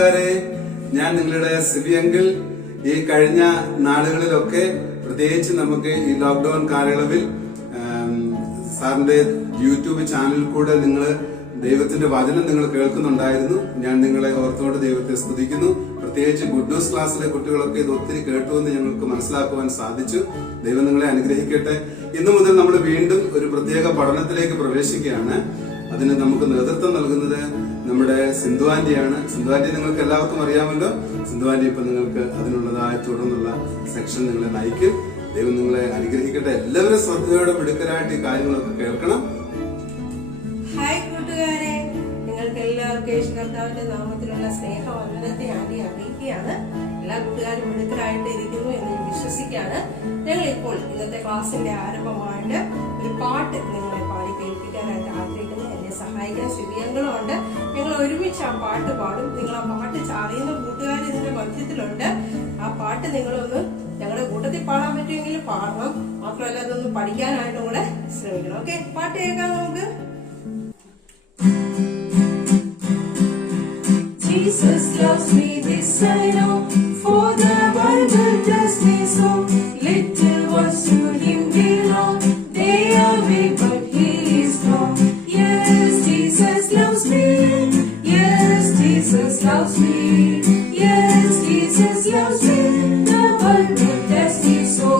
കൂട്ടുകാരെ, ഞാൻ നിങ്ങളുടെ സിബി അങ്കിൾ. ഈ കഴിഞ്ഞ നാളുകളിലൊക്കെ പ്രത്യേകിച്ച് നമുക്ക് ഈ ലോക്ക്ഡൌൺ കാലയളവിൽ സാറിന്റെ യൂട്യൂബ് ചാനലിൽ കൂടെ നിങ്ങൾ ദൈവത്തിന്റെ വചനം നിങ്ങൾ കേൾക്കുന്നുണ്ടായിരുന്നു. ഞാൻ നിങ്ങളെ ഓർത്തുകൊണ്ട് ദൈവത്തെ സ്തുതിക്കുന്നു. പ്രത്യേകിച്ച് ഗുഡ് ന്യൂസ് ക്ലാസ്സിലെ കുട്ടികളൊക്കെ ഇത് ഒത്തിരി കേട്ടുവെന്ന് ഞങ്ങൾക്ക് മനസ്സിലാക്കുവാൻ സാധിച്ചു. ദൈവം നിങ്ങളെ അനുഗ്രഹിക്കട്ടെ. ഇന്നു മുതൽ നമ്മൾ വീണ്ടും ഒരു പ്രത്യേക പഠനത്തിലേക്ക് പ്രവേശിക്കുകയാണ്. അതിന് നമുക്ക് നേതൃത്വം നൽകുന്നത് നമ്മുടെ സിന്ധു ആന്റിയാണ്. സിന്ധു ആന്റി നിങ്ങൾക്ക് എല്ലാവർക്കും അറിയാമല്ലോ. സിന്ധു ആന്റി ഇപ്പൊ നിങ്ങൾക്ക് അതിനുള്ളതായ തുടർന്നുള്ള സെക്ഷൻ നിങ്ങളെ നയിക്കും. ദൈവം നിങ്ങളെ അനുഗ്രഹിക്കട്ടെ. എല്ലാവരും ശ്രദ്ധയോടെ മിടുക്കരായിട്ട് ഈ കാര്യങ്ങളൊക്കെ കേൾക്കണം. ഹായ് കൂട്ടുകാരെ, നിങ്ങൾക്ക് എല്ലാവർക്കും യേശു കർത്താവിന്റെ നാമത്തിലുള്ള സ്നേഹവന്ദനത്തെ ആന്റി അറിയിക്കുകയാണ്. എല്ലാ കൂട്ടുകാരും മിടുക്കരായിട്ട് ഇരിക്കുന്നു എന്ന് ഞാൻ വിശ്വസിക്കുകയാണ്. ഞങ്ങൾ ഇപ്പോൾ ഇന്നത്തെ ക്ലാസ്സിന്റെ ആരംഭമായിട്ട് ഒരു പാട്ട് നിങ്ങളെ പാടി കേൾപ്പിക്കാനായിട്ട് ആഗ്രഹിക്കുന്നു. എന്നെ സഹായിക്കാൻ ശരിയങ്ങളും ഉണ്ട്. ഞങ്ങൾ ഒരുമിച്ച് ആ പാട്ട് പാടും. നിങ്ങൾ ആ പാട്ട് അറിയുന്ന കൂട്ടുകാർ ഇതിന്റെ മധ്യത്തിലുണ്ട്. ആ പാട്ട് നിങ്ങളൊന്ന് ഞങ്ങളുടെ കൂട്ടത്തിൽ പാടാൻ പറ്റുമെങ്കിൽ പാടണം. മാത്രമല്ല അതൊന്ന് പഠിക്കാനായിട്ടും കൂടെ ശ്രമിക്കണം. ഓക്കെ, പാട്ട് കേൾക്കാം നമുക്ക്. Jesus loves me, this I know, for the Bible tells me so. Little ones to Him belong, they are weak but He is strong. Yes, Jesus loves me, yes, Jesus loves me, yes, Jesus loves me, the Bible tells me so.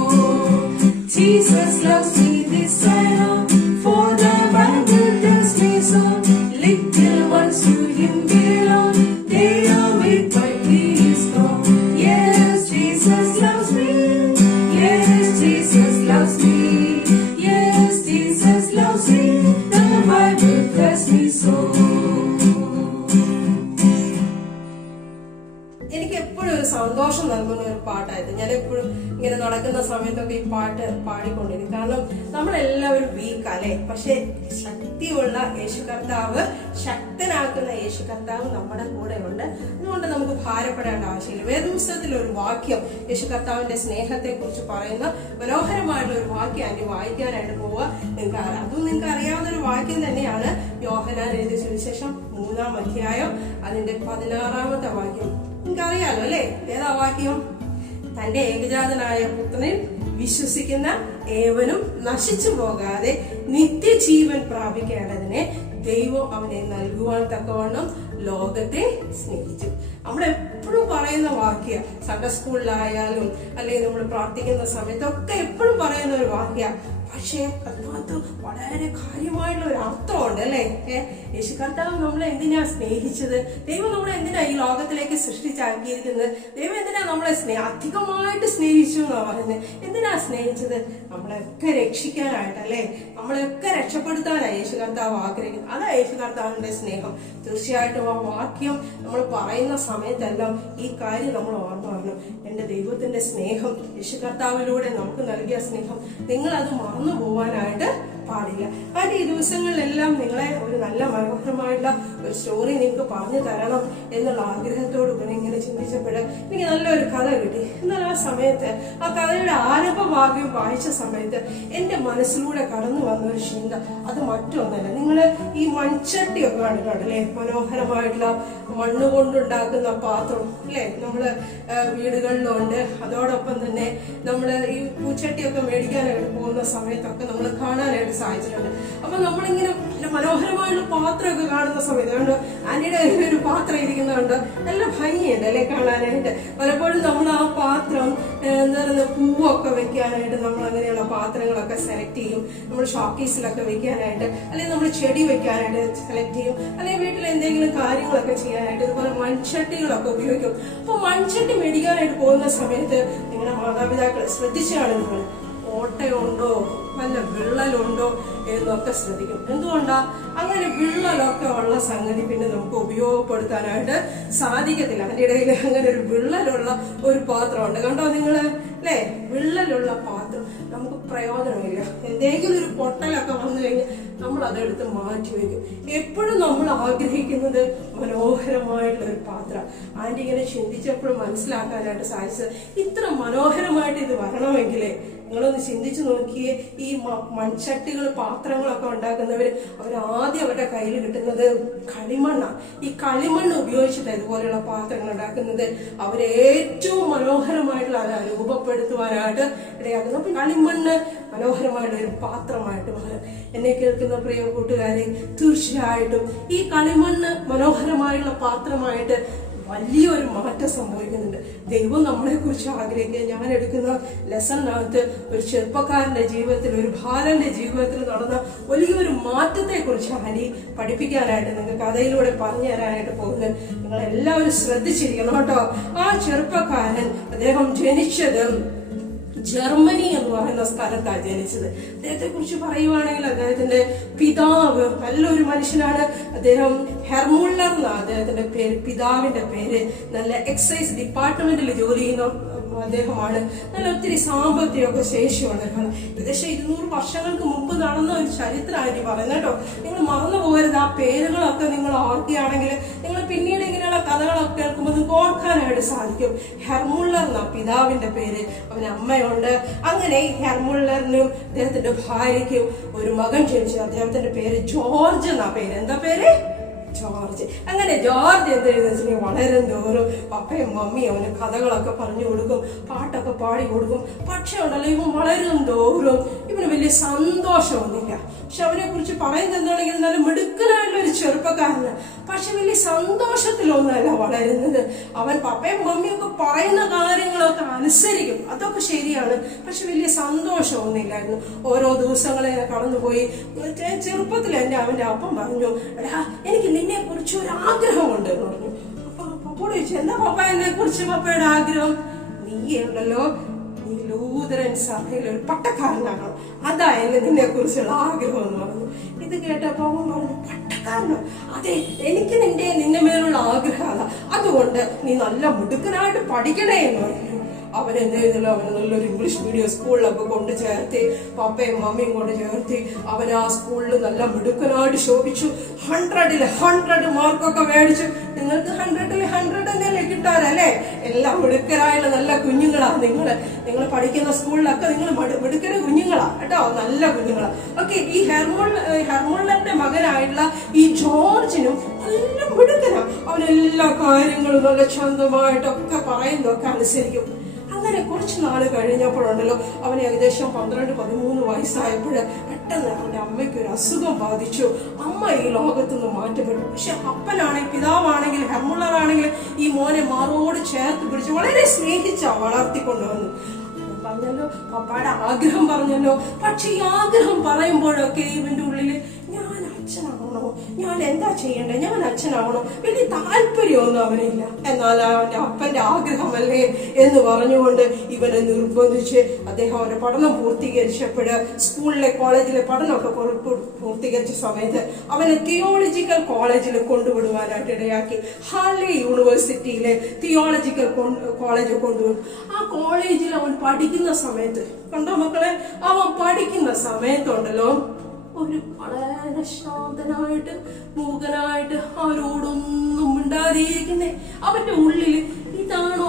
Jesus loves me, this I know, for the Bible tells me so. Little ones to Him belong, they are weak but He is strong. Yes, Jesus loves me, yes, Jesus loves me, yes, Jesus loves me, the Bible tells me so. എനിക്ക് എപ്പോഴും ഒരു സന്തോഷം നൽകുന്ന ഒരു പാട്ടായിരുന്നു. ഞാൻ എപ്പോഴും ഇങ്ങനെ നടക്കുന്ന സമയത്തൊക്കെ ഈ പാട്ട് പാടിക്കൊണ്ടിരിക്കും. കാരണം നമ്മളെല്ലാവരും വീക്ക് അല്ലേ, പക്ഷെ ശക്തിയുള്ള യേശു കർത്താവ്, ശക്തനാക്കുന്ന യേശു കർത്താവ് നമ്മുടെ കൂടെ ഉണ്ട്. അതുകൊണ്ട് നമുക്ക് ഭാരപ്പെടേണ്ട ആവശ്യമില്ല. വേദപുസ്തകത്തിൽ ഒരു വാക്യം യേശു കർത്താവിന്റെ സ്നേഹത്തെ കുറിച്ച് പറയുന്ന മനോഹരമായിട്ടുള്ള ഒരു വാക്യം ആന്റി വായിക്കാനായിട്ട് പോവുക. അതും നിങ്ങൾക്ക് അറിയാവുന്ന ഒരു വാക്യം തന്നെയാണ്. യോഹന്നാൻ എഴുതിയ സുവിശേഷം 3-ാം അധ്യായം അതിന്റെ 16-ാമത്തെ വാക്യം. നിങ്ങൾക്ക് അറിയാലോ അല്ലെ? ഏതാ വാക്യം? തന്റെ ഏകജാതനായ പുത്രനിൽ വിശ്വസിക്കുന്ന ഏവനും നശിച്ചു പോകാതെ നിത്യജീവൻ പ്രാപിക്കേണ്ടതിനെ ദൈവം അവനെ നൽകുവാൻ തക്കവണ്ണം ലോകത്തെ സ്നേഹിച്ചു. നമ്മളെപ്പോഴും പറയുന്ന വാക്യ, സൺഡേ സ്കൂളിലായാലും അല്ലെങ്കിൽ നമ്മൾ പ്രാർത്ഥിക്കുന്ന സമയത്തൊക്കെ എപ്പോഴും പറയുന്ന ഒരു വാക്യ. പക്ഷേ അതിനകത്ത് വളരെ കാര്യമായിട്ടുള്ള ഒരു അർത്ഥമുണ്ട് അല്ലേ? യേശു കർത്താവ് നമ്മളെ എന്തിനാ സ്നേഹിച്ചത്? ദൈവം നമ്മളെ എന്തിനാ ഈ ലോകത്തിലേക്ക് സൃഷ്ടിച്ചാക്കിയിരിക്കുന്നത്? ദൈവം എന്തിനാ നമ്മളെ അധികമായിട്ട് സ്നേഹിച്ചു എന്നാ പറയുന്നത്? എന്തിനാ സ്നേഹിച്ചത്? നമ്മളെയൊക്കെ രക്ഷിക്കാനായിട്ടല്ലേ, നമ്മളെയൊക്കെ രക്ഷപ്പെടുത്താനാണ് യേശു കർത്താവ് ആഗ്രഹിക്കുന്നത്. അതാ യേശു കർത്താവിന്റെ സ്നേഹം. തീർച്ചയായിട്ടും ആ വാക്യം നമ്മൾ പറയുന്ന സമയത്തെല്ലാം ഈ കാര്യം നമ്മൾ ഓർമ്മ വരണം. എന്റെ ദൈവത്തിന്റെ സ്നേഹം, യേശു കർത്താവിലൂടെ നമുക്ക് നൽകിയ സ്നേഹം, നിങ്ങൾ അത് മറന്നു പോവാനായിട്ട് പാടില്ല. കാരണം ഈ ദിവസങ്ങളിലെല്ലാം നിങ്ങളെ ഒരു നല്ല മനോഹരമായിട്ടുള്ള ഒരു സ്റ്റോറി നിങ്ങൾക്ക് പറഞ്ഞു തരണം എന്നുള്ള ആഗ്രഹത്തോടു കൂടി ഇങ്ങനെ ചിന്തിച്ചപ്പോൾ എനിക്ക് നല്ലൊരു കഥ കിട്ടി. എന്നാൽ ആ സമയത്ത് ആ കഥയുടെ ആരംഭഭാഗം വായിച്ച സമയത്ത് എന്റെ മനസ്സിലൂടെ കടന്നു വന്ന ഒരു ചിന്ത അത് മറ്റൊന്നല്ല. നിങ്ങള് ഈ മൺചട്ടിയൊക്കെ കണ്ടിട്ടുണ്ടല്ലേ? മനോഹരമായിട്ടുള്ള മണ്ണ് കൊണ്ടുണ്ടാക്കുന്ന പാത്രം അല്ലെ, നമ്മള് വീടുകളിലുണ്ട്. അതോടൊപ്പം തന്നെ നമ്മള് ഈ പൂച്ചട്ടിയൊക്കെ മേടിക്കാനായിട്ട് പോകുന്ന സമയത്തൊക്കെ നമ്മൾ കാണാനായിട്ട് സാധിച്ചിട്ടുണ്ട്. അപ്പൊ നമ്മളിങ്ങനെ മനോഹരമായുള്ള പാത്രമൊക്കെ കാണുന്ന സമയത്ത് കണ്ടോ, ആന്റിയുടെ കയ്യിൽ ഒരു പാത്രം ഇരിക്കുന്നുണ്ട്, നല്ല ഭംഗിയുണ്ട് അല്ലെ കാണാനായിട്ട്. പലപ്പോഴും നമ്മൾ ആ പാത്രം എന്താ പറയുക, പൂവൊക്കെ വെക്കാനായിട്ട് നമ്മൾ അങ്ങനെയുള്ള പാത്രങ്ങളൊക്കെ സെലക്ട് ചെയ്യും. നമ്മൾ ഷോക്കേസിലൊക്കെ വെക്കാനായിട്ട്, അല്ലെങ്കിൽ നമ്മൾ ചെടി വെക്കാനായിട്ട് സെലക്ട് ചെയ്യും, അല്ലെങ്കിൽ വീട്ടിൽ എന്തെങ്കിലും കാര്യങ്ങളൊക്കെ ചെയ്യാനായിട്ട് ഇതുപോലെ മൺചട്ടികളൊക്കെ ഉപയോഗിക്കും. അപ്പൊ മൺചട്ടി മേടിക്കാനായിട്ട് പോകുന്ന സമയത്ത് നിങ്ങളുടെ മാതാപിതാക്കൾ ശ്രദ്ധിച്ചാണ് നിങ്ങൾ ഓട്ടയുണ്ടോ വല്ല വിള്ളലുണ്ടോ എന്നൊക്കെ ശ്രദ്ധിക്കും. എന്തുകൊണ്ടാ? അങ്ങനെ വിള്ളലൊക്കെ ഉള്ള സംഗതി പിന്നെ നമുക്ക് ഉപയോഗപ്പെടുത്താനായിട്ട് സാധിക്കത്തില്ല. അതിന്റെ ഇടയിൽ അങ്ങനെ ഒരു വിള്ളലുള്ള ഒരു പാത്രമുണ്ട് കണ്ടോ നിങ്ങള് അല്ലെ? വിള്ളലുള്ള പാത്രം നമുക്ക് പ്രയോജനമില്ല. എന്തെങ്കിലും ഒരു പൊട്ടലൊക്കെ വന്നു കഴിഞ്ഞാൽ നമ്മൾ അതെടുത്ത് മാറ്റി വയ്ക്കും. എപ്പോഴും നമ്മൾ ആഗ്രഹിക്കുന്നത് മനോഹരമായിട്ടുള്ള ഒരു പാത്രം. ആന്റി ഇങ്ങനെ ചിന്തിച്ചപ്പോഴും മനസ്സിലാക്കാനായിട്ട് സാധിച്ചത്, ഇത്ര മനോഹരമായിട്ട് ഇത് വരണമെങ്കിലേ നിങ്ങളൊന്ന് ചിന്തിച്ചു നോക്കിയേ, ഈ മൺചട്ടികൾ പാത്രങ്ങളൊക്കെ ഉണ്ടാക്കുന്നവര് അവരാദ്യം അവരുടെ കയ്യിൽ കിട്ടുന്നത് കളിമണ്ണാണ്. ഈ കളിമണ്ണ് ഉപയോഗിച്ചിട്ട് ഇതുപോലെയുള്ള പാത്രങ്ങൾ ഉണ്ടാക്കുന്നത് അവരേറ്റവും മനോഹരമായിട്ടുള്ള രൂപപ്പെടുത്തുവാനായിട്ട് ഇടയാക്കുന്നത്. അപ്പൊ കളിമണ്ണ് മനോഹരമായിട്ടുള്ള ഒരു പാത്രമായിട്ട് മാറും. എന്നെ കേൾക്കുന്ന പ്രിയ കൂട്ടുകാരെ, തീർച്ചയായിട്ടും ഈ കളിമണ്ണ് മനോഹരമായുള്ള പാത്രമായിട്ട് വലിയൊരു മാറ്റം സംഭവിക്കുന്നുണ്ട്. ദൈവം നമ്മളെ കുറിച്ച് ആഗ്രഹിക്കുക. ഞാൻ എടുക്കുന്ന ലെസണിനകത്ത് ഒരു ചെറുപ്പക്കാരന്റെ ജീവിതത്തിൽ, ഒരു ബാലന്റെ ജീവിതത്തിൽ നടന്ന വലിയൊരു മാറ്റത്തെ കുറിച്ചാണ് പഠിപ്പിക്കാനായിട്ട് നിങ്ങൾക്ക് കഥയിലൂടെ പറഞ്ഞു തരാനായിട്ട് പോകുന്നത്. നിങ്ങൾ എല്ലാവരും ശ്രദ്ധിച്ചിരിക്കണം കേട്ടോ. ആ ചെറുപ്പക്കാരൻ, അദ്ദേഹം ജനിച്ചത് ജർമ്മനി എന്ന് പറയുന്ന സ്ഥലത്താണ് ജനിച്ചത്. അദ്ദേഹത്തെ കുറിച്ച് പറയുവാണെങ്കിൽ അദ്ദേഹത്തിന്റെ പിതാവ് നല്ലൊരു മനുഷ്യനാണ്. അദ്ദേഹം ഹെർമുള്ളർ എന്നാണ് അദ്ദേഹത്തിന്റെ പേര്, പിതാവിന്റെ പേര്. നല്ല എക്സൈസ് ഡിപ്പാർട്ട്മെന്റിൽ ജോലി ചെയ്യുന്ന അദ്ദേഹമാണ്. നല്ല ഒത്തിരി സാമ്പത്തികമൊക്കെ ശേഷിയുള്ള ഏകദേശം 200 വർഷങ്ങൾക്ക് മുമ്പ് നടന്ന ഒരു ചരിത്രമായിട്ട് പറയുന്നത് കേട്ടോ. നിങ്ങൾ മറന്നു പോകരുത്. ആ പേരുകളൊക്കെ നിങ്ങൾ ഓർക്കുകയാണെങ്കിൽ നിങ്ങൾ പിന്നീട് ഇങ്ങനെയുള്ള കഥകളൊക്കെ കേൾക്കുമ്പോൾ നിങ്ങൾക്ക് ഓർക്കാനായിട്ട് സാധിക്കും. ഹെർമുള്ളർ എന്നാ പിതാവിന്റെ പേര്, അവന് അമ്മയുണ്ട്. അങ്ങനെ ഹെർമുള്ളറിനും അദ്ദേഹത്തിന്റെ ഭാര്യയ്ക്കും ഒരു മകൻ ജനിച്ചു. അദ്ദേഹത്തിന്റെ പേര് ജോർജ് എന്നാ പേര്. എന്താ പേര്? ജോർജ്. അങ്ങനെ ജോർജ് എന്തെഴുതി വളരും തോറും പപ്പയും മമ്മിയും അവന് കഥകളൊക്കെ പറഞ്ഞു കൊടുക്കും, പാട്ടൊക്കെ പാടി കൊടുക്കും. പക്ഷെ ഉണ്ടല്ലോ, ഇവൻ വളരും തോറും ഇവന് വലിയ സന്തോഷമൊന്നുമില്ല. പക്ഷെ അവനെ കുറിച്ച് പറയുന്നത് എന്താണെങ്കിൽ നല്ല മിടുക്കനായിട്ടുള്ള ഒരു ചെറുപ്പക്കാരന്, പക്ഷെ വലിയ സന്തോഷത്തിലൊന്നല്ല വളരുന്നത്. അവൻ പപ്പയും മമ്മിയും ഒക്കെ പറയുന്ന കാര്യങ്ങളൊക്കെ അനുസരിക്കും, അതൊക്കെ ശരിയാണ്. പക്ഷെ വലിയ സന്തോഷമൊന്നുമില്ലായിരുന്നു. ഓരോ ദിവസങ്ങളെ കടന്നുപോയി. ചെറുപ്പത്തിൽ അവന്റെ അപ്പം പറഞ്ഞു, എടാ എനിക്ക് നിന്നെ കുറിച്ച് ഒരു ആഗ്രഹമുണ്ട് എന്ന് പറഞ്ഞു. അപ്പൊ പപ്പോട് ചോദിച്ചു, എന്താ പപ്പ എന്നെ കുറിച്ച് പപ്പയുടെ ആഗ്രഹം? നീ ഉണ്ടല്ലോ, നീ ലൂതറൻ സഭയിൽ ഒരു പട്ടക്കാരനാകണം, അതായാലും നിന്നെ കുറിച്ചുള്ള ആഗ്രഹം എന്ന് പറഞ്ഞു. ഇത് കേട്ടപ്പോ അവൻ പറഞ്ഞു, പട്ടക്കാരനോ? അതെ, എനിക്ക് നിന്റെ മേലുള്ള ആഗ്രഹം, അതുകൊണ്ട് നീ നല്ല മിടുക്കനായിട്ട് പഠിക്കണേ എന്ന് പറഞ്ഞു. അവൻ എന്ത് ചെയ്തില്ല, അവന് നല്ലൊരു ഇംഗ്ലീഷ് മീഡിയം സ്കൂളിലൊക്കെ കൊണ്ട് ചേർത്തി, പപ്പയും മമ്മിയും കൊണ്ട് ചേർത്തി. അവൻ ആ സ്കൂളിൽ നല്ല മിടുക്കനായിട്ട് ശോഭിച്ചു. 100ൽ 100 മാർക്കൊക്കെ മേടിച്ചു. നിങ്ങൾക്ക് 100ൽ 100 തന്നെയല്ലേ കിട്ടാറല്ലേ? എല്ലാം മിടുക്കരായുള്ള നല്ല കുഞ്ഞുങ്ങളാണ് നിങ്ങൾ പഠിക്കുന്ന സ്കൂളിലൊക്കെ നിങ്ങൾ മിടുക്കര കുഞ്ഞുങ്ങളാ കേട്ടോ, നല്ല കുഞ്ഞുങ്ങളാ. ഓക്കെ, ഈ ഹെർമുള്ളറിന്റെ മകനായിട്ടുള്ള ഈ ജോർജിനും നല്ല മിടുക്കനാ. അവനെല്ലാ കാര്യങ്ങളും നല്ല ശാന്തമായിട്ടൊക്കെ പറയുന്നതൊക്കെ അനുസരിക്കും. അങ്ങനെ കുറച്ച് നാൾ കഴിഞ്ഞപ്പോഴുണ്ടല്ലോ, അവന് ഏകദേശം 12-13 വയസ്സായപ്പോൾ പെട്ടെന്ന് അവന്റെ അമ്മയ്ക്ക് ഒരു അസുഖം ബാധിച്ചു. അമ്മ ഈ ലോകത്തുനിന്ന് മാറ്റപ്പെട്ടു. പക്ഷെ അപ്പനാണെങ്കിൽ, പിതാവാണെങ്കിൽ, ഹെർമുള്ളറാണെങ്കിൽ ഈ മോനെ മാറോട് ചേർത്ത് പിടിച്ച് വളരെ സ്നേഹിച്ചാ വളർത്തിക്കൊണ്ടുവന്നു. പറഞ്ഞല്ലോ, പപ്പയുടെ ആഗ്രഹം പറഞ്ഞല്ലോ. പക്ഷെ ഈ ആഗ്രഹം പറയുമ്പോഴൊക്കെ ഇവന്റെ ഉള്ളില് ഞാൻ അച്ഛനാവണോ, ഞാൻ എന്താ ചെയ്യണ്ടേ, ഞാൻ അച്ഛനാവണോ, വലിയ താല്പര്യമൊന്നും അവനില്ല. എന്നാൽ അവന്റെ അപ്പന്റെ ആഗ്രഹമല്ലേ എന്ന് പറഞ്ഞുകൊണ്ട് ഇവനെ നിർബന്ധിച്ച് അദ്ദേഹം അവന്റെ പഠനം പൂർത്തീകരിച്ചപ്പോൾ, സ്കൂളിലെ കോളേജിലെ പഠനമൊക്കെ പൂർത്തീകരിച്ച സമയത്ത് അവനെ തിയോളജിക്കൽ കോളേജിൽ കൊണ്ടുവിടുവാനായിട്ട് ഇടയാക്കി. ഹാർലി യൂണിവേഴ്സിറ്റിയിലെ തിയോളജിക്കൽ കോളേജിൽ കൊണ്ടുവിടും. ആ കോളേജിൽ അവൻ പഠിക്കുന്ന സമയത്ത് കണ്ടോ മക്കളെ, അവൻ പഠിക്കുന്ന സമയത്തുണ്ടല്ലോ ഒരു വളരെ ശാന്തനായിട്ട് മൂകനായിട്ട് ആരോടൊന്നും മിണ്ടാതിരിക്കുന്നേ. അവന്റെ ഉള്ളിൽ ഇതാണോ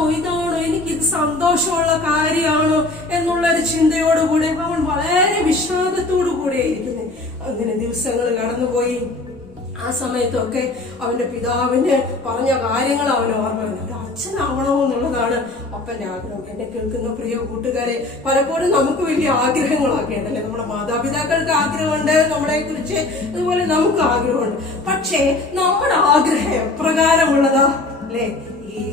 എനിക്കിത് സന്തോഷമുള്ള കാര്യമാണോ എന്നുള്ളൊരു ചിന്തയോടുകൂടെ അവൻ വളരെ വിഷാദത്തോടു കൂടെ ഇരിക്കുന്നത്. അങ്ങനെ ദിവസങ്ങൾ കടന്നുപോയി. ആ സമയത്തൊക്കെ അവന്റെ പിതാവിന് പറഞ്ഞ കാര്യങ്ങൾ അവന് ഓർമ്മ വന്നു. അച്ഛനാവണോ എന്നുള്ളതാണ് അപ്പന്റെ ആഗ്രഹം. എന്നെ കേൾക്കുന്ന പ്രിയ കൂട്ടുകാരെ, പലപ്പോഴും നമുക്ക് വലിയ ആഗ്രഹങ്ങളൊക്കെ ഉണ്ടല്ലേ. നമ്മുടെ മാതാപിതാക്കൾക്ക് ആഗ്രഹമുണ്ട് നമ്മളെ കുറിച്ച്, അതുപോലെ നമുക്ക് ആഗ്രഹമുണ്ട്. പക്ഷേ നമ്മുടെ ആഗ്രഹം എപ്രകാരമുള്ളതാ അല്ലേ? ഈ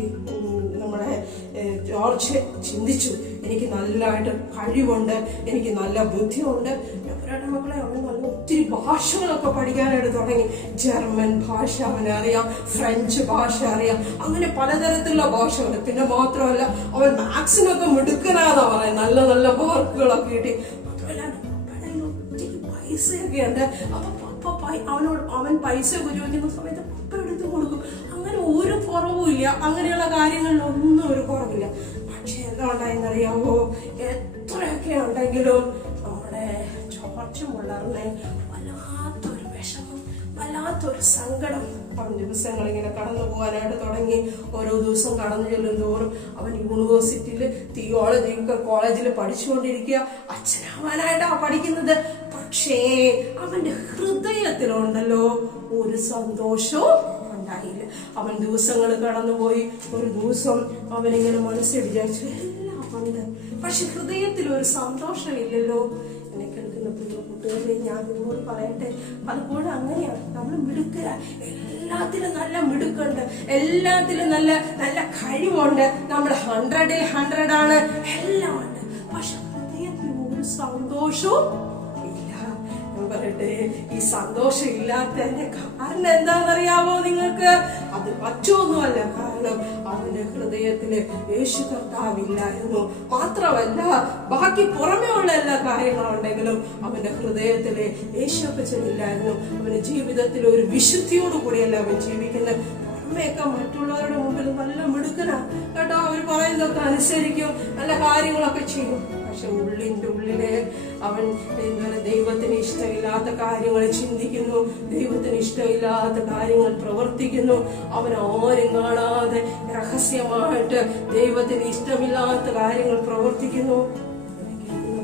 നമ്മുടെ ജോർജ് ചിന്തിച്ചു, എനിക്ക് നല്ലതായിട്ട് കഴിവുണ്ട്, എനിക്ക് നല്ല ബുദ്ധിയുണ്ട്. മക്കളെ, അവൻ നല്ല ഒത്തിരി ഭാഷകളൊക്കെ പഠിക്കാനായിട്ട് തുടങ്ങി. ജർമ്മൻ ഭാഷ അവനറിയാം, ഫ്രഞ്ച് ഭാഷ അറിയാം, അങ്ങനെ പലതരത്തിലുള്ള ഭാഷകൾ. പിന്നെ മാത്രമല്ല, അവൻ മാത്സിനൊക്കെ മിടുക്കനാന്നാ പറയാം. നല്ല നല്ല മാർക്കുകളൊക്കെ കിട്ടി. മാത്രമല്ല ഒത്തിരി പൈസയൊക്കെ ഉണ്ട്. അപ്പൊ അവൻ പൈസ ചോദിക്കുന്ന സമയത്ത് പപ്പ എടുത്ത് കൊടുക്കും. അങ്ങനെ ഒരു കുറവുമില്ല, അങ്ങനെയുള്ള കാര്യങ്ങളിലൊന്നും ഒരു കുറവില്ല. പക്ഷെ എന്താ ഉണ്ടായെന്നറിയാമോ, എത്രയൊക്കെ ഉണ്ടെങ്കിലും നമ്മുടെ ജോർജ് മുള്ളറിനെ വല്ലാത്തൊരു വിഷമം, വല്ലാത്ത വല്ലാത്തൊരു സങ്കടം. അവൻ ദിവസങ്ങൾ ഇങ്ങനെ കടന്നു പോകാനായിട്ട് തുടങ്ങി. ഓരോ ദിവസം കടന്നു ചെല്ലും തോറും അവൻ യൂണിവേഴ്സിറ്റിയിൽ തിയോളജി കോളേജിൽ പഠിച്ചുകൊണ്ടിരിക്കുക. അച്ഛനാവാനായിട്ടാ പഠിക്കുന്നത്. പക്ഷേ അവന്റെ ഹൃദയത്തിലുണ്ടല്ലോ ഒരു സന്തോഷവും ഉണ്ടായില്ല. അവൻ ദിവസങ്ങൾ കടന്നുപോയി. ഒരു ദിവസം അവനിങ്ങനെ മനസ്സിൽ വിചാരിച്ചു എല്ലാം ഉണ്ട്, പക്ഷെ ഹൃദയത്തിൽ ഒരു സന്തോഷമില്ലല്ലോ. എന്നെ കേൾക്കുന്ന പ്രിയ കൂട്ടുകാരെ, ഞാൻ നിങ്ങളോട് പറയട്ടെ, പലപ്പോഴും അങ്ങനെയാണ്. നമ്മൾ മിടുക്കര, എല്ലാത്തിലും നല്ല മിടുക്കുണ്ട്, എല്ലാത്തിലും നല്ല നല്ല കഴിവുണ്ട്, നമ്മൾ 100-ൽ 100 ആണ്, എല്ലാം ഉണ്ട്, പക്ഷെ ഹൃദയത്തിൽ ഒരു സന്തോഷവും ഇല്ല. ഞാൻ പറയട്ടെ, ഈ സന്തോഷം ഇല്ലാത്തതിന്റെ കാരണം എന്താണെന്നറിയാമോ നിങ്ങൾക്ക്? അത് മറ്റൊന്നുമല്ല, കാരണം അവന്റെ ഹൃദയത്തില് യേശു കർത്താവില്ലായിരുന്നു. മാത്രമല്ല, ബാക്കി പുറമേ ഉള്ള എല്ലാ കാര്യങ്ങളുണ്ടെങ്കിലും അവന്റെ ഹൃദയത്തില് യേശുപ്പച്ചനില്ലായിരുന്നു. അവന്റെ ജീവിതത്തിൽ ഒരു വിശുദ്ധിയോടുകൂടിയല്ല അവൻ ജീവിക്കുന്നത്. പുറമേയൊക്കെ മറ്റുള്ളവരുടെ മുമ്പിൽ നല്ല മിടുക്കനാ കേട്ടോ, അവർ പറയുന്നതൊക്കെ അനുസരിക്കും, നല്ല കാര്യങ്ങളൊക്കെ ചെയ്യും. പക്ഷെ ഉള്ളിന്റെ ഉള്ളില് അവൻ ദൈവത്തിന് ഇഷ്ടമില്ലാത്ത കാര്യങ്ങൾ ചിന്തിക്കുന്നു, ദൈവത്തിന് ഇഷ്ടമില്ലാത്ത കാര്യങ്ങൾ പ്രവർത്തിക്കുന്നു. അവൻ ആരും കാണാതെ രഹസ്യമായിട്ട് ദൈവത്തിന് ഇഷ്ടമില്ലാത്ത കാര്യങ്ങൾ പ്രവർത്തിക്കുന്നു.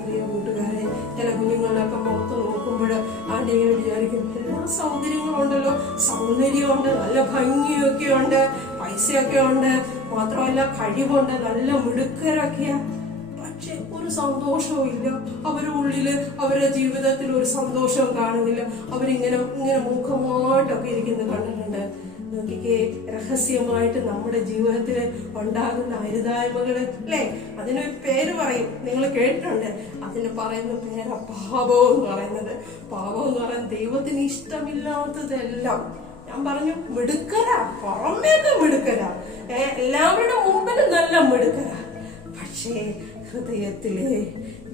പ്രിയ കൂട്ടുകാരെ, ചില കുഞ്ഞുങ്ങളൊക്കെ മുഖത്ത് നോക്കുമ്പോൾ ആണ്ടിങ്ങനെ വിചാരിക്കും എല്ലാ സൗന്ദര്യങ്ങളും ഉണ്ടല്ലോ, സൗന്ദര്യമുണ്ട്, നല്ല ഭംഗിയൊക്കെ ഉണ്ട്, പൈസയൊക്കെ ഉണ്ട്, മാത്രമല്ല കഴിവുണ്ട്, നല്ല മിടുക്കരൊക്കെയാ. പക്ഷെ ഒരു സന്തോഷവും ഇല്ല. അവരുടെ ഉള്ളില് അവരുടെ ജീവിതത്തിൽ ഒരു സന്തോഷവും കാണുന്നില്ല. അവരിങ്ങനെ മുഖമായിട്ടൊക്കെ ഇരിക്കുന്നത് കണ്ടിട്ടുണ്ട്. നോക്കിക്കേ, രഹസ്യമായിട്ട് നമ്മുടെ ജീവിതത്തിൽ ഉണ്ടാകുന്ന അരുതായ്മകള് അല്ലേ, അതിനൊരു പേര് പറയും, നിങ്ങൾ കേട്ടിട്ടുണ്ട്. അതിന് പറയുന്ന പേരാ പാപം എന്ന് പറയുന്നത്. പാപം എന്ന് പറയുന്നത് ദൈവത്തിന് ഇഷ്ടമില്ലാത്തതെല്ലാം. ഞാൻ പറഞ്ഞു മിടുക്കരാ, പുറമേക്ക് മിടുക്കരാ, എല്ലാവരുടെ മുമ്പിലും നല്ല മിടുക്കരാ, പക്ഷേ ഹൃദയത്തില്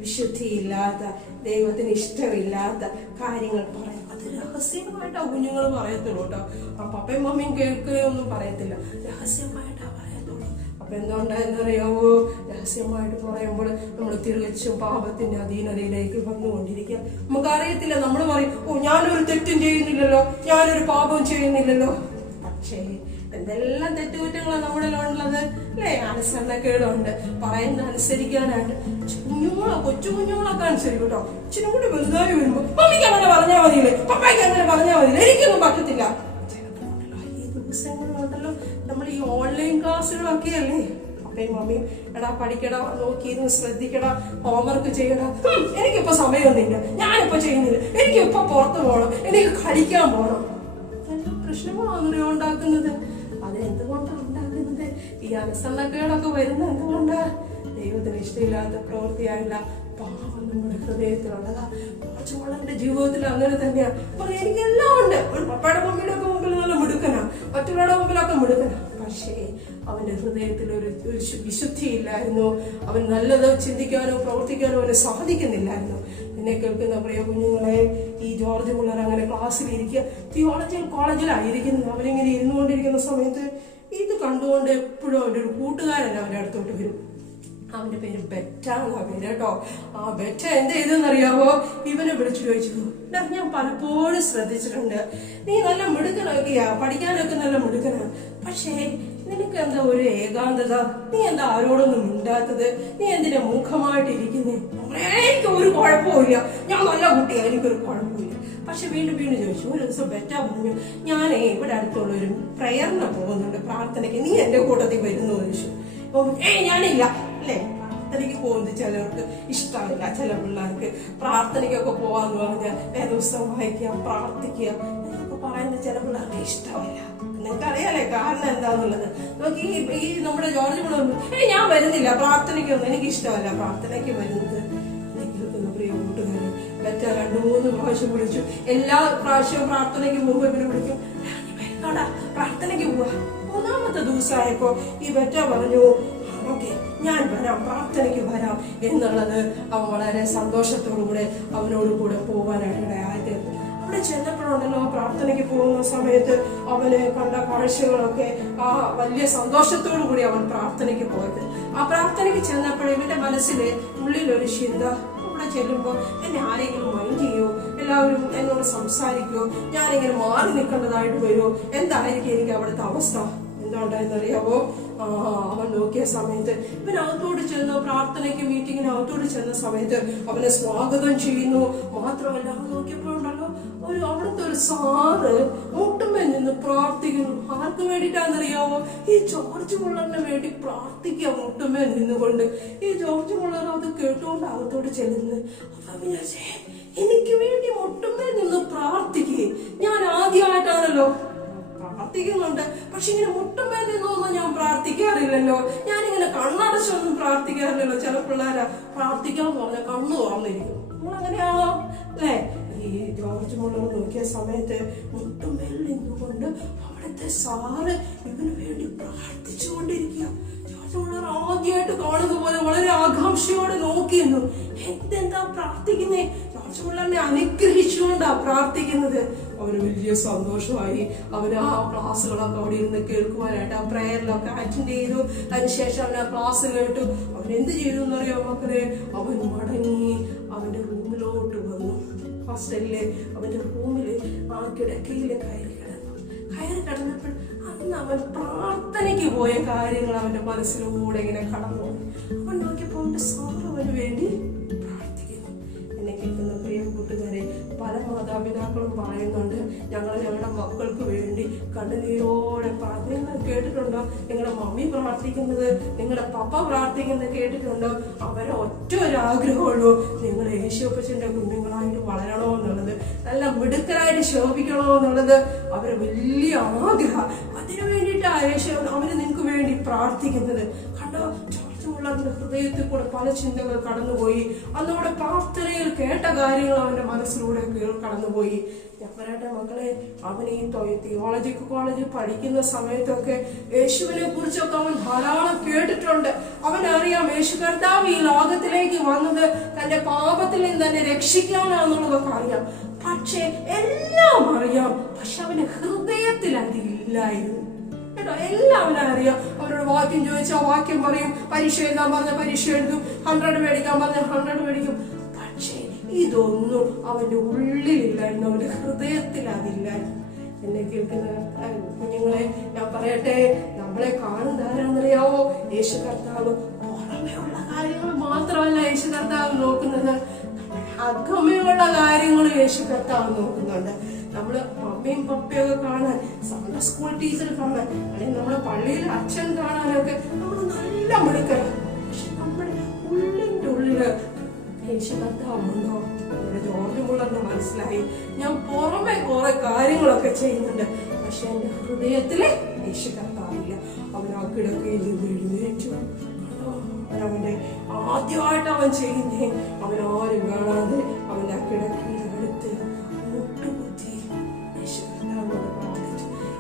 വിശുദ്ധിയില്ലാത്ത, ദൈവത്തിന് ഇഷ്ടമില്ലാത്ത കാര്യങ്ങൾ പറയും. അത് രഹസ്യമായിട്ടാ കുഞ്ഞുങ്ങൾ പറയത്തുള്ളൂ കേട്ടോ. ആ പപ്പയും മമ്മിയും കേൾക്കുകയൊന്നും പറയത്തില്ല, രഹസ്യമായിട്ടാ പറയത്തുള്ളൂ. അപ്പൊ എന്തുകൊണ്ടായെന്നറിയാവോ? രഹസ്യമായിട്ട് പറയുമ്പോൾ നമ്മൾ തികച്ചും പാപത്തിന്റെ അധീനതയിലേക്ക് വന്നുകൊണ്ടിരിക്കുക. നമുക്കറിയത്തില്ല, നമ്മൾ പറയും ഓ ഞാനൊരു തെറ്റും ചെയ്യുന്നില്ലല്ലോ, ഞാനൊരു പാപവും ചെയ്യുന്നില്ലല്ലോ. പക്ഷേ എന്തെല്ലാം തെറ്റുകുറ്റങ്ങളാണ് നമ്മുടെ ഉള്ളത് അല്ലേ? അനുസരണക്കേടുണ്ട്, പറയുന്ന അനുസരിക്കാനായിട്ട്. കൊച്ചു കുഞ്ഞുങ്ങളൊക്കെ അനുസരിക്കും കേട്ടോ. ഇച്ചിരി കൂടി വലുതായി വരുമ്പോ മമ്മിക്ക് അങ്ങനെ പറഞ്ഞാൽ മതിയില്ലേ, പപ്പയ്ക്ക് അങ്ങനെ പറഞ്ഞാൽ മതിയില്ലേ, എനിക്കൊന്നും പറ്റത്തില്ല. ഈ ദിവസങ്ങളിലുണ്ടല്ലോ നമ്മൾ ഈ ഓൺലൈൻ ക്ലാസ്സുകളൊക്കെ അല്ലേ, പപ്പയും മമ്മിയും എടാ പഠിക്കടാ, നോക്കിയിരുന്ന് ശ്രദ്ധിക്കടാ, ഹോംവർക്ക് ചെയ്യടാ, എനിക്കിപ്പോ സമയമൊന്നുമില്ല, ഞാനിപ്പോ ചെയ്യുന്നില്ല, എനിക്കിപ്പോ പുറത്ത് പോകണം, എനിക്ക് കളിക്കാൻ പോകണം. എല്ലാം പ്രശ്നങ്ങളാണ് ഉണ്ടാക്കുന്നത്. അതെന്തുകൊണ്ടാണ് ഉണ്ടാക്കുന്നത്? ഈ അനുസരണക്കേടൊക്കെ വരുന്ന എന്തുകൊണ്ടാ? ദൈവത്തിന് ഇഷ്ടമില്ലാത്ത പ്രവൃത്തിയായില്ല, പാപം നമ്മുടെ ഹൃദയത്തിലുള്ളതാ. കൊച്ചുമോളന്റെ ജീവിതത്തിൽ അങ്ങനെ തന്നെയാണ്. എനിക്കെല്ലാം ഉണ്ട്, പപ്പയുടെ മമ്മിയുടെ ഒക്കെ മുമ്പിൽ നല്ല മിടുക്കനാ, മറ്റുള്ളവരുടെ മുമ്പിലൊക്കെ മിടുക്കനാ, പക്ഷേ അവന്റെ ഹൃദയത്തിൽ ഒരു വിശുദ്ധി ഇല്ലായിരുന്നു. അവൻ നല്ലത് ചിന്തിക്കാനോ പ്രവർത്തിക്കാനോ അവന് സാധിക്കുന്നില്ലായിരുന്നു. എന്നെ കേൾക്കുന്ന പ്രിയ കുഞ്ഞുങ്ങളെ, ഈ ജോർജ് മുള്ളർ അങ്ങനെ ക്ലാസ്സിലിരിക്കുക, തിയോളജിക്കൽ കോളേജിലായിരിക്കുന്നു. അവരിങ്ങനെ ഇരുന്നുകൊണ്ടിരിക്കുന്ന സമയത്ത് ഇത് കണ്ടുകൊണ്ട് എപ്പോഴും അവൻ്റെ ഒരു കൂട്ടുകാരൻ അവൻ്റെ അടുത്തോട്ട് വരും. അവന്റെ പേര് ബെറ്റ എന്നാ പേര് കേട്ടോ. ആ ബെറ്റ എന്ത് ചെയ്തെന്നറിയാവോ? ഇവനെ വിളിച്ചു ചോദിച്ചു, ഞാൻ പലപ്പോഴും ശ്രദ്ധിച്ചിട്ടുണ്ട്, നീ നല്ല മിടുക്കനൊക്കെയാ, പഠിക്കാനൊക്കെ നല്ല മിടുക്കനാ, പക്ഷേ നിനക്ക് എന്താ ഒരു ഏകാന്തത, നീ എന്താ ആരോടൊന്നും മിണ്ടാത്തത്, നീ എന്തിനാ മുഖമായിട്ട് ഇരിക്കുന്നേ? എനിക്ക് ഒരു കുഴപ്പമില്ല, ഞാൻ നല്ല കുട്ടിയാ, എനിക്കൊരു കുഴപ്പമില്ല. പക്ഷെ വീണ്ടും വീണ്ടും ചോദിച്ചു. ഒരു ദിവസം ബെറ്റ പറഞ്ഞു, ഞാനേ ഇവിടെ അടുത്തുള്ള ഒരു പ്രയറിന് പോകുന്നുണ്ട്, പ്രാർത്ഥനയ്ക്ക്, നീ എന്റെ കൂട്ടത്തിൽ വരുന്നു ചോദിച്ചു. ഞാനില്ല അല്ലേ. പ്രാർത്ഥനയ്ക്ക് പോകുന്നത് ചിലർക്ക് ഇഷ്ടമില്ല, ചില പിള്ളേർക്ക് പ്രാർത്ഥനയ്ക്കൊക്കെ പോവാന്ന് പറഞ്ഞാൽ ദിവസം വായിക്കുക, പ്രാർത്ഥിക്കുക എന്നൊക്കെ പറയുന്ന ചില പിള്ളേർക്ക് ഇഷ്ടമില്ല. നിങ്ങൾക്ക് അറിയാലേ കാരണം എന്താന്നുള്ളത്. നോക്കി ഈ നമ്മുടെ ജോർജ് മുള്ളർ ഞാൻ വരുന്നില്ല പ്രാർത്ഥനയ്ക്കൊന്നും, എനിക്ക് ഇഷ്ടമല്ല പ്രാർത്ഥനയ്ക്ക് വരുന്നത്. പ്രിയ കൂട്ടുകാരെ, ബെറ്റ 2-3 പ്രാവശ്യം വിളിച്ചു. എല്ലാ പ്രാവശ്യവും പ്രാർത്ഥനയ്ക്ക് മുമ്പ് ഇവനെ വിളിക്കും, വരുന്നോടാ പ്രാർത്ഥനയ്ക്ക് പോവാ. 3-ാമത്തെ ദിവസമായപ്പോ ഈ ബെറ്റ പറഞ്ഞു, ഓക്കെ ഞാൻ വരാം, പ്രാർത്ഥനയ്ക്ക് വരാം എന്നുള്ളത് അവൻ വളരെ സന്തോഷത്തോടുകൂടെ അവനോട് കൂടെ പോകാനായിട്ട് ഇടയായിത്തീർന്നു. അവിടെ ചെന്നപ്പോഴുണ്ടല്ലോ, പ്രാർത്ഥനയ്ക്ക് പോകുന്ന സമയത്ത് അവന് കണ്ട കാഴ്ചകളൊക്കെ ആ വലിയ സന്തോഷത്തോടു കൂടി അവൻ പ്രാർത്ഥനയ്ക്ക് പോയത്. ആ പ്രാർത്ഥനയ്ക്ക് ചെന്നപ്പോൾ ഇവന്റെ മനസ്സിൽ ഉള്ളിലൊരു ചിന്ത, ചെല്ലുമ്പോ എന്നെ ആരെങ്കിലും മൈൻഡ് ചെയ്യോ, എല്ലാവരും എന്നോട് എന്നോട് സംസാരിക്കുമോ, ഞാനിങ്ങനെ മാറി നിൽക്കേണ്ടതായിട്ട് വരുമോ, എന്തായിരിക്കും എനിക്ക് അവിടുത്തെ അവസ്ഥ? എന്താണ്ടായെന്നറിയാവോ? അവൻ നോക്കിയ സമയത്ത് ഇവനകത്തോട് ചെന്ന് പ്രാർത്ഥനയ്ക്ക് മീറ്റിങ്ങിന് അകത്തോട് ചെന്ന സമയത്ത് അവനെ സ്വാഗതം ചെയ്യുന്നു. മാത്രമല്ല അവൻ നോക്കിയപ്പോഴുണ്ടല്ലോ അവിടുത്തെ ഒരു സാറ് മുട്ടുമേ നിന്ന് പ്രാർത്ഥിക്കുന്നു. ആർക്ക് വേണ്ടിയിട്ടാണെന്നറിയാവോ? ഈ ജോർജ് മുള്ളറിന് വേണ്ടി പ്രാർത്ഥിക്കുക മുട്ടുമേ നിന്നുകൊണ്ട്. ഈ ജോർജ് മുള്ളർ അത് കേട്ടുകൊണ്ട് അകത്തോട് ചെല്ലുന്നു. അപ്പൊ വിചാരിച്ചേ, എനിക്ക് വേണ്ടി മുട്ടുമേ നിന്ന് പ്രാർത്ഥിക്കുക. ഞാൻ ആദ്യമായിട്ടാണല്ലോ പ്രാർത്ഥിക്കുന്നുണ്ട്, പക്ഷെ ഇങ്ങനെ മുട്ടുമേ നിന്നൊന്നും ഞാൻ പ്രാർത്ഥിക്കാറില്ലല്ലോ. ഞാനിങ്ങനെ കണ്ണടച്ചൊന്നും പ്രാർത്ഥിക്കാറില്ലല്ലോ. ചില പിള്ളേരെ പ്രാർത്ഥിക്കാന്ന് പറഞ്ഞാൽ കണ്ണു തുറന്നിരിക്കും. നമ്മളങ്ങനെയാണോ അല്ലേ? ഈ ജോർജ് മുള്ളർ നോക്കിയ സമയത്ത് മുട്ടുമേൽ നിന്നുകൊണ്ട് അവിടുത്തെ സാറ് ഇവന് വേണ്ടി പ്രാർത്ഥിച്ചുകൊണ്ടിരിക്കുക. ജോർജ് മുള്ളർ ആദ്യമായിട്ട് കാണുന്ന പോലെ വളരെ ആകാംക്ഷയോടെ നോക്കിയിരുന്നു. എന്താ പ്രാർത്ഥിക്കുന്നേ? ജോർജ് മുള്ളറിനെ അനുഗ്രഹിച്ചുകൊണ്ടാ പ്രാർത്ഥിക്കുന്നത്. അവന് വലിയ സന്തോഷമായി. അവന് ആ ക്ലാസ്സുകളൊക്കെ അവിടെ ഇരുന്ന് കേൾക്കുവാനായിട്ട് ആ പ്രയറിലൊക്കെ അറ്റൻഡ് ചെയ്തു. അതിനുശേഷം അവൻ ആ ക്ലാസ് കേട്ടു. അവൻ എന്ത് ചെയ്തു എന്നറിയോ മക്കളെ? അവൻ മടങ്ങി അവന്റെ റൂമിലോട്ട് വന്നു. ഹോസ്റ്റലിലെ അവന്റെ റൂമില് ആ കിടക്കയില് കയറി കിടന്നപ്പോൾ അന്ന് അവൻ പ്രാർത്ഥനയ്ക്ക് പോയ കാര്യങ്ങൾ അവന്റെ മനസ്സിലൂടെ ഇങ്ങനെ കടന്നു. അവൻ നോക്കിയപ്പോൾ അവന്റെ സാർ അവന് വേണ്ടി പ്രാർത്ഥിക്കുന്നു. എന്നെ കേൾക്കുന്ന പ്രിയ കൂട്ടുകാരെ, പല മാതാപിതാക്കളും പറയുന്നുണ്ട് ഞങ്ങളുടെ മക്കൾക്ക് വേണ്ടി കണ്ണുനീരോടെ പ്രാർത്ഥന. കേട്ടിട്ടുണ്ടോ? നിങ്ങളുടെ മമ്മി പ്രാർത്ഥിക്കുന്നത്, നിങ്ങളുടെ പപ്പ പ്രാർത്ഥിക്കുന്നത് കേട്ടിട്ടുണ്ടോ? അവരെ ഒറ്റ ഒരു ആഗ്രഹമുള്ളൂ, നിങ്ങൾ യേശുപ്പച്ചന്റെ കുഞ്ഞുങ്ങളായിട്ട് വളരണോ എന്നുള്ളത്, നല്ല മിടുക്കരായിട്ട് ശോഭിക്കണോ എന്നുള്ളത് അവരെ വലിയ ആഗ്രഹം. അതിനു വേണ്ടിയിട്ടാണ് യേശു അവര് നിങ്ങൾക്ക് വേണ്ടി പ്രാർത്ഥിക്കുന്നത്. കണ്ടോ? മുള്ളറിന്റെ ഹൃദയത്തിൽ കൂടെ പല ചിന്തകൾ കടന്നുപോയി. അന്നവിടെ പ്രാർത്ഥനയിൽ കേട്ട കാര്യങ്ങൾ അവന്റെ മനസ്സിലൂടെ കടന്നുപോയി. ഞാൻ പറയട്ടെ മക്കളെ, അവൻ ഈ തിയോളജിക്കൽ കോളേജിൽ പഠിക്കുന്ന സമയത്തൊക്കെ യേശുവിനെ കുറിച്ചൊക്കെ അവൻ ധാരാളം കേട്ടിട്ടുണ്ട്. അവനറിയാം യേശു കർത്താവ് ഈ ലോകത്തിലേക്ക് വന്നത് തന്റെ പാപത്തിൽ നിന്ന് തന്നെ രക്ഷിക്കാനാന്നുള്ളതൊക്കെ അറിയാം. പക്ഷെ എല്ലാം അറിയാം, പക്ഷെ അവന് ഹൃദയത്തിൽ അതില്ലായിരുന്നു. എല്ലാം അവനറിയാം. അവരോട് വാക്യം ചോദിച്ചാൽ വാക്യം പറയും, പരീക്ഷ എഴുതാൻ പറഞ്ഞ പരീക്ഷ എഴുതും, 100 മേടിക്കാൻ പറഞ്ഞ 100 മേടിക്കും. പക്ഷേ ഇതൊന്നും അവന്റെ ഉള്ളിലില്ലായിരുന്നു, അവന്റെ ഹൃദയത്തിൽ അതില്ലായിരുന്നു. എന്നെ കേൾക്കുന്ന കുഞ്ഞുങ്ങളെ ഞാൻ പറയട്ടെ, നമ്മളെ കാണുന്നതാരാന്നറിയാവോ? യേശു കർത്താവ് പുറമേയുള്ള കാര്യങ്ങൾ മാത്രമല്ല യേശു കർത്താവ് നോക്കുന്നത്, അകമേയുള്ള കാര്യങ്ങൾ യേശു കർത്താവ് നോക്കുന്നുണ്ട്. നമ്മള് മമ്മിയും പപ്പയൊക്കെ കാണാൻ, നമ്മുടെ സ്കൂൾ ടീച്ചർ കാണാൻ, അല്ലെങ്കിൽ നമ്മുടെ പള്ളിയിലെ അച്ഛൻ കാണാനൊക്കെ നമ്മൾ നല്ല മിടുക്കരാണ്. പക്ഷെ നമ്മുടെ ഉള്ളിന്റെ ഉള്ളില് യേശു കർത്താവുണ്ടോ? നമ്മുടെ ജോർജ് മുള്ളറിന് മനസ്സിലായി, ഞാൻ പുറമെ കുറെ കാര്യങ്ങളൊക്കെ ചെയ്യുന്നുണ്ട്, പക്ഷെ എന്റെ ഹൃദയത്തില് യേശു കർത്താവില്ല. അവൻ ആ കിടക്കയിൽ നിന്ന് എഴുന്നേറ്റു. അവന്റെ ആദ്യമായിട്ട് അവൻ ചെയ്യുന്നേ, അവനാരും കാണാതെ അവന്റെ ആ കിടക്കയിൽ എടുത്ത് മുട്ടുകുത്തി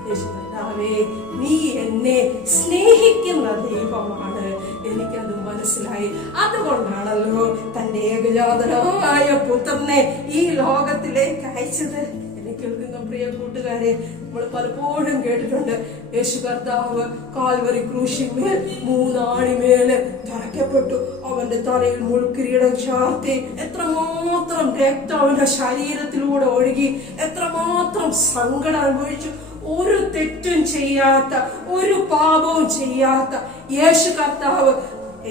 യേശുവേ, നീ എന്നെ സ്നേഹിക്കുന്ന ദൈവമാണ്, എനിക്കത് മനസ്സിലായി. അതുകൊണ്ടാണല്ലോ തന്റെ ഏകജാതനായ പുത്രനെ ഈ ലോകത്തിലേക്ക് അയച്ചത്. എന്നെ കേൾക്കുന്ന പ്രിയ കൂട്ടുകാരെ, നമ്മൾ പലപ്പോഴും കേട്ടിട്ടുണ്ട് യേശു കർത്താവ് കാൽവരി ക്രൂശിന്മേൽ 3 ആണിമേല് തറയ്ക്കപ്പെട്ടു. അവന്റെ തലയിൽ മുൾക്കിരീടം ചാർത്തി, എത്രമാത്രം രക്തം അവന്റെ ശരീരത്തിലൂടെ ഒഴുകി, എത്രമാത്രം സങ്കടം അനുഭവിച്ചു. ഒരു തെറ്റും ചെയ്യാത്ത, ഒരു പാപവും ചെയ്യാത്ത യേശു കർത്താവ്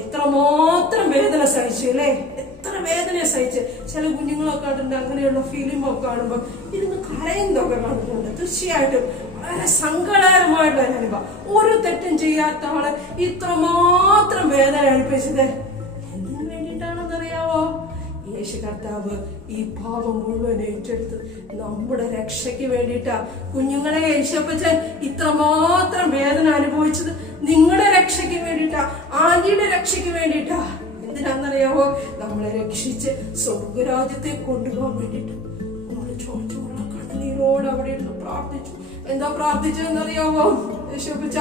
എത്രമാത്രം വേദന സഹിച്ചു അല്ലേ? എത്ര വേദന സഹിച്ച്. ചില കുഞ്ഞുങ്ങളൊക്കെ കണ്ടിട്ടുണ്ട്, അങ്ങനെയുള്ള ഫിലിമൊക്കെ കാണുമ്പോൾ ഇരുന്ന് കരയുന്നതൊക്കെ കണ്ടിട്ടുണ്ട്. തീർച്ചയായിട്ടും വളരെ സങ്കടകരമായിട്ടുള്ള അനുഭവം. ഒരു തെറ്റും ചെയ്യാത്ത ആള് ഇത്രമാത്രം വേദന അനുഭവിച്ചത് എന്തിനു വേണ്ടിയിട്ടാണെന്നറിയാവോ? യേശു കർത്താവ് ഈ പാപം മുഴുവൻ ഏറ്റെടുത്ത് നമ്മുടെ രക്ഷയ്ക്ക് വേണ്ടിയിട്ടാ. കുഞ്ഞുങ്ങളെ, യേശുപ്പച്ചൻ ഇത്രമാത്രം വേദന അനുഭവിച്ചത് നിങ്ങളുടെ രക്ഷയ്ക്ക് വേണ്ടിയിട്ടാ, ആന്റിയുടെ രക്ഷയ്ക്ക് വേണ്ടിയിട്ടാ. എന്തിനാണെന്നറിയാവോ? നമ്മളെ രക്ഷിച്ച് സ്വർഗരാജ്യത്തെ കൊണ്ടുപോകാൻ വേണ്ടിയിട്ട്. നമ്മൾ ചോദിച്ചുള്ള കണ്ണീരോട് അവിടെ ഇരുന്ന് പ്രാർത്ഥിച്ചു. എന്താ പ്രാർത്ഥിച്ചതെന്നറിയാവോ? യേശുപ്പച്ച,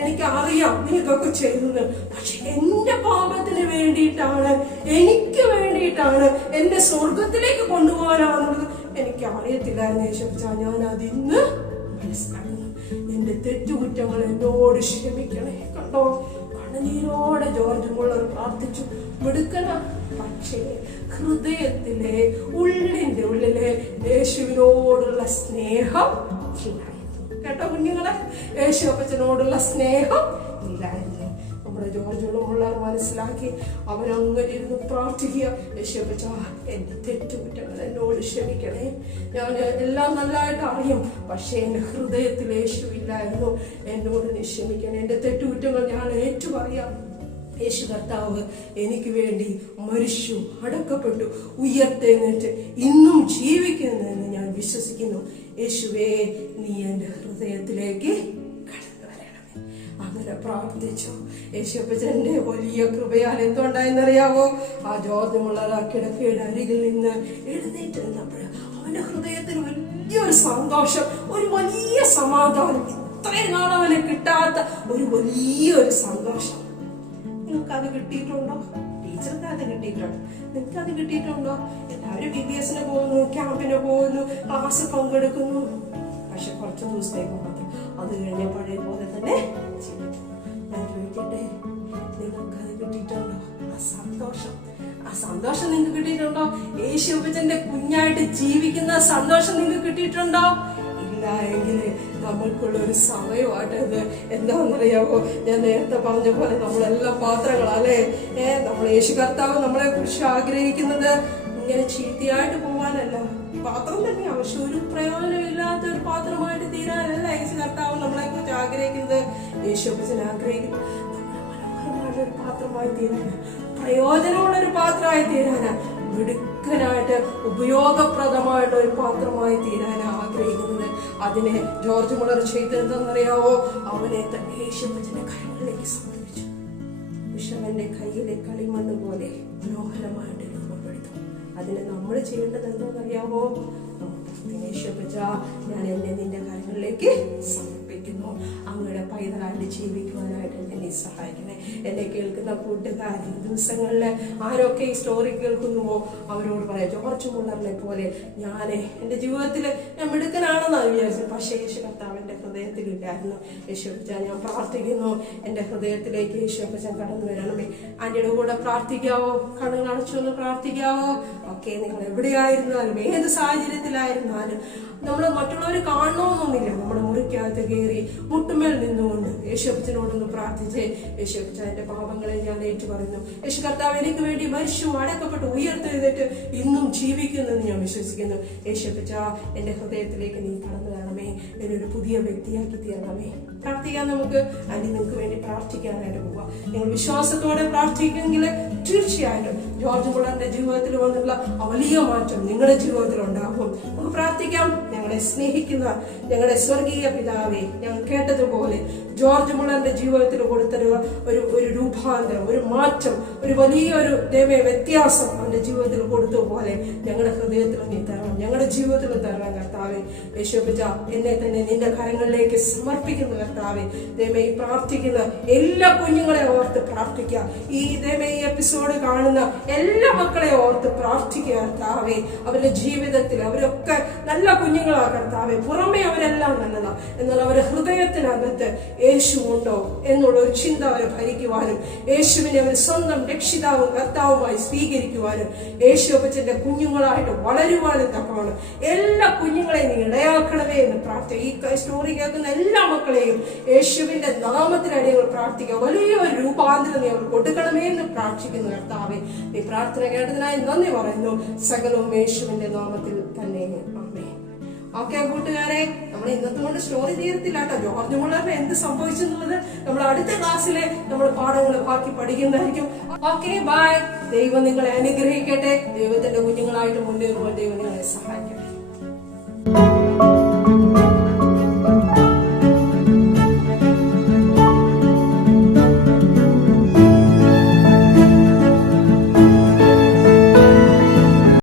എനിക്കറിയാം നീ ഇതൊക്കെ ചെയ്തത്, പക്ഷെ എന്റെ പാപത്തിന് വേണ്ടിയിട്ടാണ്, എനിക്ക് വേണ്ടിയിട്ടാണ്, എന്റെ സ്വർഗത്തിലേക്ക് കൊണ്ടുപോകാനാണെന്നുള്ളത് എനിക്ക് അറിയത്തില്ലായിരുന്നു യേശുപ്പച്ച. ഞാൻ അതിന്ന് മനസ്സിലാക്കുന്നു. എന്റെ തെറ്റുകുറ്റങ്ങൾ എന്നോട് ക്ഷമിക്കണേ. കണ്ടോ? കണ്ണുനീരോടെ ജോർജ് മുള്ളർ പ്രാർത്ഥിച്ചു. മിടുക്കന. പക്ഷേ ഹൃദയത്തിലെ ഉള്ളിന്റെ ഉള്ളിലെ യേശുവിനോട് സ്നേഹം ഇല്ലായിരുന്നു. കേട്ടോ കുഞ്ഞുങ്ങളെ, യേശുപ്പച്ചനോടുള്ള സ്നേഹം ഇല്ലായിരുന്നു. നമ്മുടെ ജോർജുള്ള മനസ്സിലാക്കി അവനങ്ങനെ ഇരുന്ന് പ്രാർത്ഥിക്കുക, യേശുപ്പച്ച എന്റെ തെറ്റുകുറ്റങ്ങൾ എന്നോട് ക്ഷമിക്കണേ, ഞാൻ എല്ലാം നല്ലതായിട്ട് അറിയും, പക്ഷെ എന്റെ ഹൃദയത്തിൽ യേശു ഇല്ലായിരുന്നു, എന്നോട് നീ ക്ഷമിക്കണേ, എന്റെ തെറ്റുകുറ്റങ്ങൾ ഞാൻ ഏറ്റുപറയാം. യേശു കർത്താവ് എനിക്ക് വേണ്ടി മരിച്ചു, അടക്കപ്പെട്ടു, ഉയർത്തെഴുന്നേറ്റ് ഇന്നും ജീവിക്കുന്നെന്ന് ഞാൻ വിശ്വസിക്കുന്നു. യേശുവേ, നീ എൻ്റെ ഹൃദയത്തിലേക്ക് കടന്നു വരണമേ. അങ്ങനെ പ്രാർത്ഥിച്ചു. യേശുപ്പച്ചന്റെ വലിയ കൃപയാൽ എന്തുണ്ടായെന്നറിയാവോ? ആ ജോർജ് മുള്ളർ ആ കിടക്കയുടെ അരികിൽ നിന്ന് എഴുന്നേറ്റ് നിന്നപ്പോൾ അവന്റെ ഹൃദയത്തിൽ വലിയൊരു സന്തോഷം, ഒരു വലിയ സമാധാനം, ഇത്രയും നാൾ അവന് കിട്ടാത്ത ഒരു വലിയൊരു സന്തോഷം. നിങ്ങൾക്ക് അത് കിട്ടിയിട്ടുണ്ടോ? ടീച്ചർക്ക് അത് കിട്ടിയിട്ടുണ്ട്, നിങ്ങൾക്ക് അത് കിട്ടിയിട്ടുണ്ടോ? എല്ലാവരും BBS പോകുന്നു, ക്യാമ്പിന് പോകുന്നു, ക്ലാസ് പങ്കെടുക്കുന്നു, പക്ഷെ കുറച്ച് ദിവസത്തേക്ക് മാത്രം. അത് കഴിഞ്ഞ പഴയ പോലെ തന്നെ ജീവിക്കും. ഞാൻ ചോദിക്കട്ടെ, നിങ്ങൾക്ക് അത് കിട്ടിയിട്ടുണ്ടോ? ആ സന്തോഷം നിങ്ങൾക്ക് കിട്ടിയിട്ടുണ്ടോ? യേശുപ്പച്ചന്റെ കുഞ്ഞായിട്ട് ജീവിക്കുന്ന സന്തോഷം നിങ്ങൾക്ക് കിട്ടിയിട്ടുണ്ടോ? ഇല്ല എങ്കിൽ നമ്മൾക്കുള്ള ഒരു സമയമായിട്ടത് എന്താണെന്നറിയാവോ? ഞാൻ നേരത്തെ പറഞ്ഞ പോലെ നമ്മളെല്ലാം പാത്രങ്ങളല്ലേ. നമ്മൾ യേശു കർത്താവ് നമ്മളെ കുറിച്ച് ആഗ്രഹിക്കുന്നത് ഇങ്ങനെ ചീത്തയായിട്ട് പോവാനല്ല, പാത്രം തന്നെയാണ്, പക്ഷെ ഒരു പ്രയോജനമില്ലാത്ത ഒരു പാത്രമായിട്ട് തീരാനല്ല യേശു കർത്താവ് നമ്മളെ കുറിച്ച് ആഗ്രഹിക്കുന്നത്. യേശുപ്പച്ചൻ ആഗ്രഹിക്കുന്നത് മനോഹരമായ ഒരു പാത്രമായി തീരാനാ, പ്രയോജനമുള്ള ഒരു പാത്രമായി തീരാനാ, മിടുക്കനായിട്ട് ഉപയോഗപ്രദമായിട്ട് ഒരു പാത്രമായി തീരാനാ ആഗ്രഹിക്കുന്നത്. അതിനെ ജോർജ് മുള്ളർ ചെയ്തെന്തെന്നറിയാവോ? അവനെ തന്നെ യേശുപ്പച്ചന്റെ കൈകളിലേക്ക് സമർപ്പിച്ചു. വിഷമന്റെ കയ്യിലെ കളിമണ്ണ് പോലെ മനോഹരമായിട്ട് രൂപപ്പെടുത്തും. അതിന് നമ്മൾ ചെയ്യേണ്ടത് എന്താണെന്നറിയാവോ? യേശുപ്പച്ച, ഞാൻ എന്നെ നിന്റെ കൈകളിലേക്ക് സമർപ്പിക്കുന്നു, അങ്ങയുടെ പൈതലായിട്ട് ജീവിക്കുവാനായിട്ട് എന്നെ സഹായിക്കണേ. എന്നെ കേൾക്കുന്ന കൂട്ടുകാർ ഈ ദിവസങ്ങളിൽ ആരൊക്കെ ഈ സ്റ്റോറി കേൾക്കുന്നുവോ അവരോട് പറയാം, ജോർജ് മുള്ളറിനെ പോലെ ഞാൻ എൻ്റെ ജീവിതത്തിൽ ഞാൻ മിടുക്കനാണെന്നാണ് വിചാരിച്ചത്, പക്ഷേ യേശു കർത്താവിൻ്റെ ഹൃദയത്തിലില്ലായിരുന്നു. യേശുപ്പച്ച, ഞാൻ പ്രാർത്ഥിക്കുന്നു, എൻ്റെ ഹൃദയത്തിലേക്ക് യേശുപ്പച്ചൻ കടന്നു വരണമേ. ആന്റിയുടെ കൂടെ പ്രാർത്ഥിക്കാവോ? കണ്ണുകൾ അടച്ചൊന്ന് പ്രാർത്ഥിക്കാവോ? ഓക്കെ, നിങ്ങൾ എവിടെയായിരുന്നാലും ഏത് സാഹചര്യത്തിലായിരുന്നാലും നമ്മൾ മറ്റുള്ളവർ കാണണമെന്നൊന്നുമില്ല, നമ്മുടെ മുറിക്കകത്ത് കയറി മുട്ടുമേൽ നിന്നുകൊണ്ട് യേശുപ്പച്ചനോടൊന്ന് പ്രാർത്ഥിച്ച്, യേശുപ്പച്ച എന്റെ പാപങ്ങളെ ഞാൻ ഏറ്റു പറയുന്നു, യേശു കർത്താവ് എനിക്ക് വേണ്ടി മരിച്ചു, അടക്കപ്പെട്ടു, ഉയർത്തെഴുന്നേറ്റ് ഇന്നും ജീവിക്കുന്നെന്ന് ഞാൻ വിശ്വസിക്കുന്നു. യേശുപ്പച്ച, എന്റെ ഹൃദയത്തിലേക്ക് നീ കടന്നു വരണമേ, എന്നൊരു പുതിയ വ്യക്തിയാക്കി തീരണമേ. പ്രാർത്ഥിക്കാൻ നമുക്ക് നിങ്ങൾക്ക് വേണ്ടി പ്രാർത്ഥിക്കാനായിട്ട് പോവാം. നിങ്ങൾ വിശ്വാസത്തോടെ പ്രാർത്ഥിക്കുമെങ്കിൽ തീർച്ചയായിട്ടും ജോർജ് മുള്ളറിന്റെ ജീവിതത്തിൽ വന്നുള്ള വലിയ മാറ്റം നിങ്ങളുടെ ജീവിതത്തിൽ ഉണ്ടാകും. നമുക്ക് പ്രാർത്ഥിക്കാം. ഞങ്ങളെ സ്നേഹിക്കുന്ന ഞങ്ങളുടെ സ്വർഗീയ പിതാവേ, ഞങ്ങൾ കേട്ടതുപോലെ ജോർജ് മുള്ളറിന്റെ ജീവിതത്തിൽ കൊടുത്തൊരു ഒരു രൂപാന്തരം, ഒരു മാറ്റം, ഒരു വലിയൊരു വ്യത്യാസം അവന്റെ ജീവിതത്തിൽ കൊടുത്തതുപോലെ ഞങ്ങളുടെ ഹൃദയത്തിൽ നീ തരണം, ഞങ്ങളുടെ ജീവിതത്തിൽ തരണം കർത്താവേ. യേശുപ്പച്ച, എന്നെ തന്നെ നിന്റെ കരങ്ങളിലേക്ക് സമർപ്പിക്കുന്ന കർത്താവേ. ദൈവമേ, ഈ പ്രാർത്ഥിക്കുന്ന എല്ലാ കുഞ്ഞുങ്ങളെ ഓർത്ത് പ്രാർത്ഥിക്കുക. ഈ എപ്പിസോഡ് കാണുന്ന എല്ലാ മക്കളെ ഓർത്ത് പ്രാർത്ഥിക്കുക കർത്താവേ. അവരുടെ ജീവിതത്തിൽ അവരൊക്കെ നല്ല കുഞ്ഞുങ്ങളാ കർത്താവേ, പുറമെ അവരെല്ലാം നല്ലതാ, എന്നാൽ അവരുടെ ഹൃദയത്തിനകത്ത് യേശു ഉണ്ടോ എന്നുള്ള ഒരു ചിന്ത അവരെ ഭരിക്കുവാനും യേശുവിനെ അവർ സ്വന്തം രക്ഷിതാവും കർത്താവുമായി സ്വീകരിക്കുവാനും യേശുപ്പച്ചന്റെ കുഞ്ഞുങ്ങളായിട്ട് വളരുവാനും തക്കമാണ് എല്ലാ കുഞ്ഞുങ്ങളെയും നീ ഇടയാക്കണമേ എന്ന് പ്രാർത്ഥിക്കുക. ഈ സ്റ്റോറി കേൾക്കുന്ന എല്ലാ മക്കളെയും യേശുവിന്റെ നാമത്തിനടികൾ പ്രാർത്ഥിക്കുക. വലിയൊരു രൂപാന്തരം നീ അവർ കൊടുക്കണമേ എന്ന് പ്രാർത്ഥിക്കുന്നു കർത്താവേ. ഈ പ്രാർത്ഥന കേട്ടതിനായി നന്ദി പറയുന്നു. സകലവും യേശുവിന്റെ നാമത്തിൽ തന്നെ. ആമേൻ. ഓക്കെ കൂട്ടുകാരെ, നമ്മൾ ഇന്നത്തെ കൊണ്ട് സ്റ്റോറി തീരത്തില്ല കേട്ടോ. ജോർജ് മുള്ളറിന് എന്ത് സംഭവിച്ചെന്നുള്ളത് നമ്മൾ അടുത്ത ക്ലാസ്സിലെ നമ്മൾ പാഠങ്ങൾ ബാക്കി പഠിക്കുന്നതായിരിക്കും. Okay, by. ദൈവം നിങ്ങളെ അനുഗ്രഹിക്കട്ടെ. ദൈവത്തിന്റെ കുഞ്ഞുങ്ങളായിട്ട് മുന്നേറുവാൻ ദൈവം നിങ്ങളെ സഹായിക്കട്ടെ.